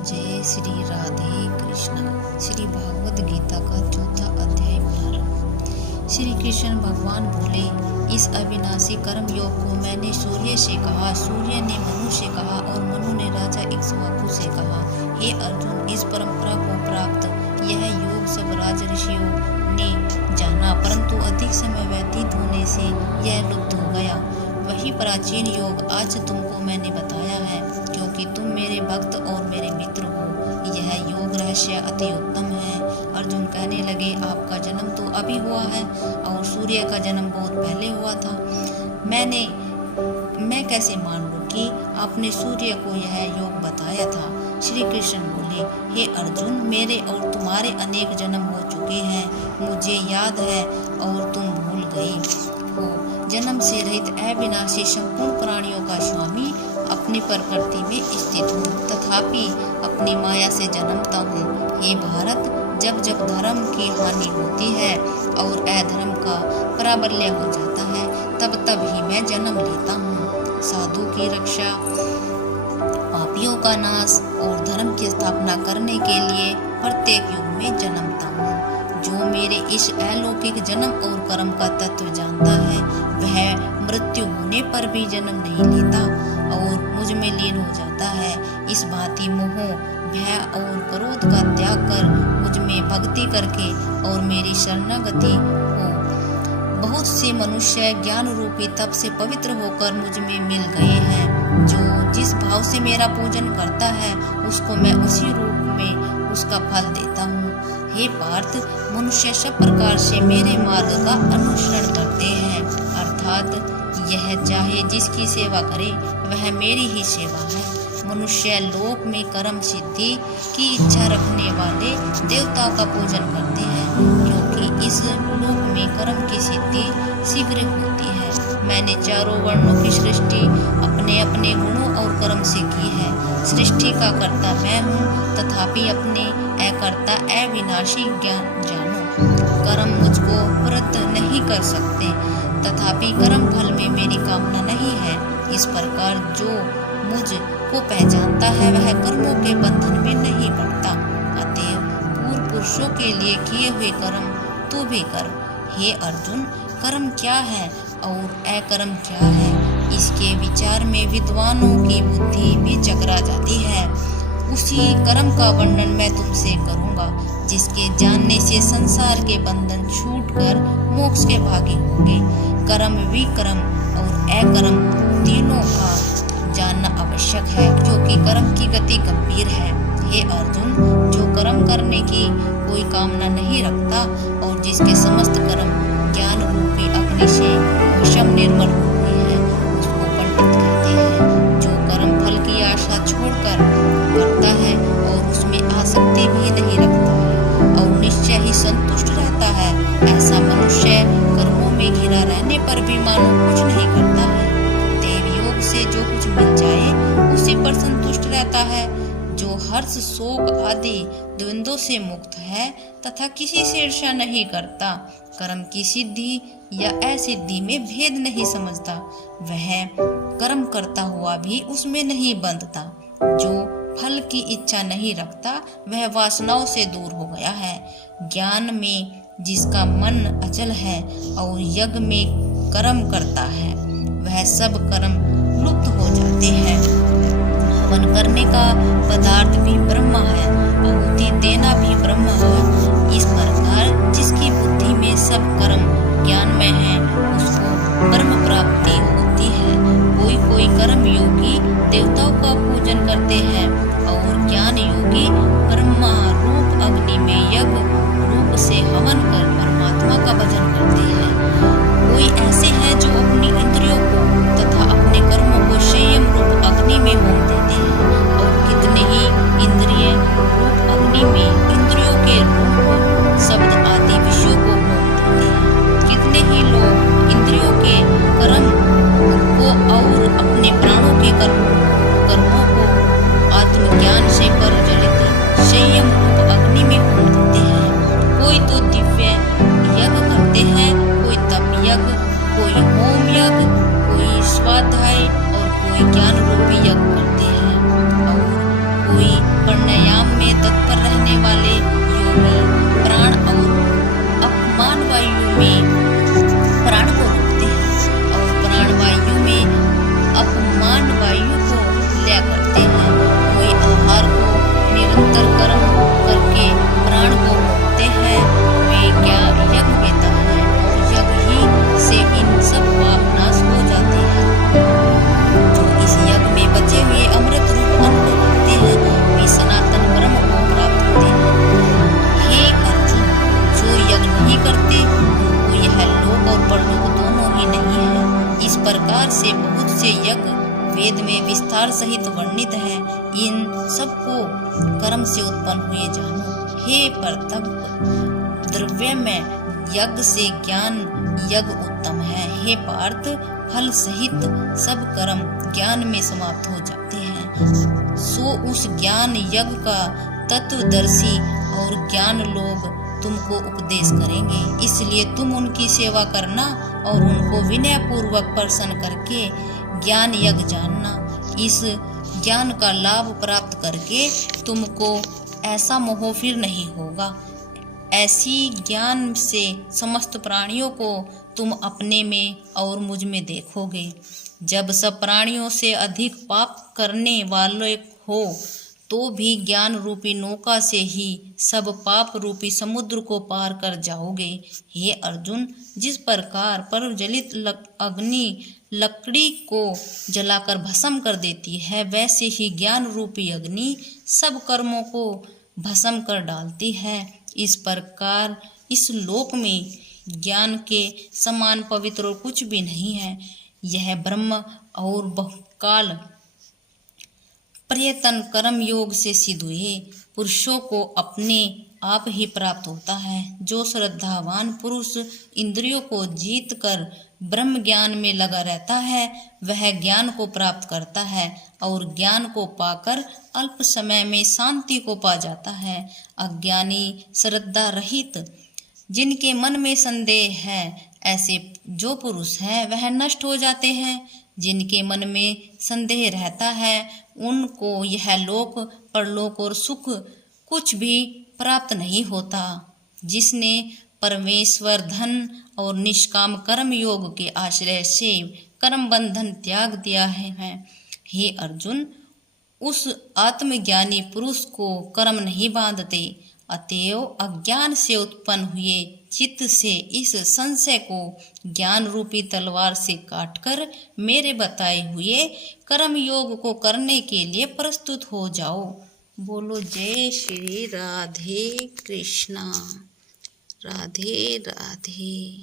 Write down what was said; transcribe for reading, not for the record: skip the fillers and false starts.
जय श्री राधे कृष्ण। श्री भागवत गीता का चौथा अध्याय प्रारंभ। श्री कृष्ण भगवान बोले, इस अविनाशी कर्म योग को मैंने सूर्य से कहा, सूर्य ने मनु से कहा और मनु ने राजा इक्ष्वाकु से कहा। हे अर्जुन, इस परंपरा को प्राप्त यह योग सब राज ऋषियों ने जाना, परंतु अधिक समय व्यतीत होने से यह लुप्त हो गया। वही प्राचीन योग आज तुमको मैंने बताया है, क्योंकि तुम मेरे भक्त और मेरे मित्र हो। यह योग रहस्य अति उत्तम है। अर्जुन कहने लगे, आपका जन्म तो अभी हुआ है और सूर्य का जन्म बहुत पहले हुआ था। मैं कैसे मान लूं कि आपने सूर्य को यह योग बताया था। श्री कृष्ण बोले, हे अर्जुन, मेरे और तुम्हारे अनेक जन्म हो चुके हैं, मुझे याद है और तुम भूल गए हो। जन्म से रहित अविनाशी संपूर्ण प्राणियों का स्वामी अपनी प्रकृति में स्थित हूँ, तथापि अपनी माया से जन्मता हूँ। हे भारत, जब जब धर्म की हानि होती है और अधर्म का प्राबल्य हो जाता है, तब तब ही मैं जन्म लेता हूँ। साधु की रक्षा, पापियों का नाश और धर्म की स्थापना करने के लिए प्रत्येक युग में जन्मता हूँ। जो मेरे इस अलौकिक जन्म और कर्म का तत्व जानता है, वह मृत्यु होने पर भी जन्म नहीं लेता और मुझ में लीन हो जाता है। इस भांति मोह, भय और क्रोध का त्याग कर मुझ में भक्ति करके और मेरी शरणागति हो। बहुत से मनुष्य ज्ञान रूपी तप से पवित्र होकर मुझ में मिल गए हैं। जो जिस भाव से मेरा पूजन करता है, उसको मैं उसी रूप में उसका फल देता हूँ। हे पार्थ, मनुष्य सब प्रकार से मेरे मार्ग का अनुसरण करते हैं, अर्थात यह चाहे जिसकी सेवा करे वह मेरी ही सेवा है। मनुष्य लोक में कर्म सिद्धि की इच्छा रखने वाले देवताओं का पूजन करते हैं, क्योंकि इस लोक में कर्म की सिद्धि शीघ्र होती है। मैंने चारों वर्णों की सृष्टि अपने अपने गुणों और कर्म से की है। सृष्टि का कर्ता मैं हूँ, तथापि अपने अकर्ता अविनाशी ज्ञान जानो। कर्म मुझको वृद्ध नहीं कर सकते, तथापि कर्म फल में मेरी कामना नहीं है। इस प्रकार जो मुझ को पहचानता है, वह कर्मों के बंधन में नहीं पड़ता। अतएव पूर्व पुरुषों के लिए किए हुए कर्म तू भी कर। हे अर्जुन, कर्म क्या है और अकर्म क्या है, इसके विचार में विद्वानों की बुद्धि भी चकरा जाती है। उसी कर्म का वर्णन मैं तुमसे करूंगा, जिसके जानने से संसार के बंधन छूटकर मोक्ष के भागी होंगे। कर्म, विकर्म और अकर्म तीनों का जानना आवश्यक है, क्योंकि कर्म की गति गंभीर है। हे अर्जुन, जो कर्म करने की कोई कामना नहीं रखता और जिसके समस्त कर्म ज्ञान रूपी अग्नि से भस्म निर्मल होते हैं, उसको पंडित कहते हैं। जो कर्म फल की आशा छोड़कर करता है और उसमें आसक्ति भी नहीं रखता है और निश्चय ही संतुष्ट रहता है, ऐसा मनुष्य कर्मों में घिरा रहने पर भी मानो कुछ नहीं करता है। देव योग से जो कुछ मिल जाए उसी पर संतुष्ट रहता है। जो हर्ष, शोक आदि द्वंद्वों से मुक्त है तथा किसी से ईर्ष्या नहीं करता, कर्म की सिद्धि या असिद्धि में भेद नहीं समझता, वह कर्म करता हुआ भी उसमें नहीं बंधता। जो फल की इच्छा नहीं रखता, वह वासनाओं से दूर हो गया है। ज्ञान में जिसका मन अचल है और यज्ञ में कर्म करता है, वह सब कर्म लुप्त हो जाते हैं। हवन करने का पदार्थ भी ब्रह्म है, आहुति देना भी ब्रह्म है। इस प्रकार जिसकी बुद्धि में सब कर्म ज्ञान में है, उसको ब्रह्म प्राप्ति होती है। कोई कोई कर्म योगी देवताओं का पूजन करते हैं और ज्ञान योगी ब्रह्मा रूप अग्नि में यज्ञ रूप से हवन कर परमात्मा का भजन करते हैं। कोई ऐसे हैं जो अपनी इंद्रियों को तथा अपने कर्मों को संयम रूप अग्नि में होम देते हैं, और कितने ही इंद्रिय रूप अग्नि में इंद्रियों के रूप, शब्द आदि विषयों को होम देते हैं। कितने ही लोग इंद्रियों के कर्म को और अपने प्राणों के कर्मों को आत्मज्ञान से प्रज्वलित संयम रूप अग्नि में होम देते हैं। कोई तो दिव्य यज्ञ करते हैं, कोई तप यज्ञ, कोई तत्पर रहने वाले योगी प्राण और अपमान वायु में प्राण को रोकते हैं और प्राण वायु में अपमान वायु को लय करते हैं। कोई आहार को निरंतर कर्म करके प्राण को रोकते हैं, वे क्या यज्ञ देता है और यज्ञ ही से इन सब पाप नाश हो जाते हैं। जो इस यज्ञ में बचे हुए अमृत रूप अन्न को खाते हैं, वे सनातन ब्रह्म को प्राप्त होते हैं। हे अर्जुन, जो यज्ञ नहीं करते उनको यह लोक और परलोक दोनों ही नहीं है। इस प्रकार से बहुत से यज्ञ वेद में विस्तार सहित वर्णित है। इन सबको कर्म से उत्पन्न हुए जानो। हे प्रतप, द्रव्य में यज्ञ से ज्ञान यज्ञ उत्तम है। हे पार्थ, फल सहित सब कर्म ज्ञान में समाप्त हो जाते हैं। सो उस ज्ञान यज्ञ का तत्वदर्शी और ज्ञान लोग तुमको उपदेश करेंगे, इसलिए तुम उनकी सेवा करना और उनको विनय पूर्वक प्रसन्न करके ज्ञान यज्ञ जानना। इस ज्ञान का लाभ प्राप्त करके तुमको ऐसा मोह फिर नहीं होगा। ऐसी ज्ञान से समस्त प्राणियों को तुम अपने में और मुझ में देखोगे। जब सब प्राणियों से अधिक पाप करने वाले हो तो भी ज्ञान रूपी नौका से ही सब पाप रूपी समुद्र को पार कर जाओगे। हे अर्जुन, जिस प्रकार प्रज्वलित अग्नि लकड़ी को जलाकर भस्म कर देती है, वैसे ही ज्ञान रूपी अग्नि सब कर्मों को भस्म कर डालती है। इस प्रकार इस लोक में ज्ञान के समान पवित्र और कुछ भी नहीं है। यह ब्रह्म और बहुकाल प्रयत्न कर्म योग से सिद्ध हुए पुरुषों को अपने आप ही प्राप्त होता है। जो श्रद्धावान पुरुष इंद्रियों को जीत कर ब्रह्म ज्ञान में लगा रहता है, वह ज्ञान को प्राप्त करता है और ज्ञान को पाकर अल्प समय में शांति को पा जाता है। अज्ञानी श्रद्धा रहित जिनके मन में संदेह है, ऐसे जो पुरुष है वह नष्ट हो जाते हैं। जिनके मन में संदेह रहता है उनको यह लोक परलोक और सुख कुछ भी प्राप्त नहीं होता। जिसने परमेश्वर धन और निष्काम कर्म योग के आश्रय से कर्म बंधन त्याग दिया है, हे अर्जुन, उस आत्मज्ञानी पुरुष को कर्म नहीं बांधते। अतएव अज्ञान से उत्पन्न हुए चित्त से इस संशय को ज्ञान रूपी तलवार से काटकर मेरे बताए हुए कर्म योग को करने के लिए प्रस्तुत हो जाओ। बोलो जय श्री राधे कृष्णा। राधे राधे।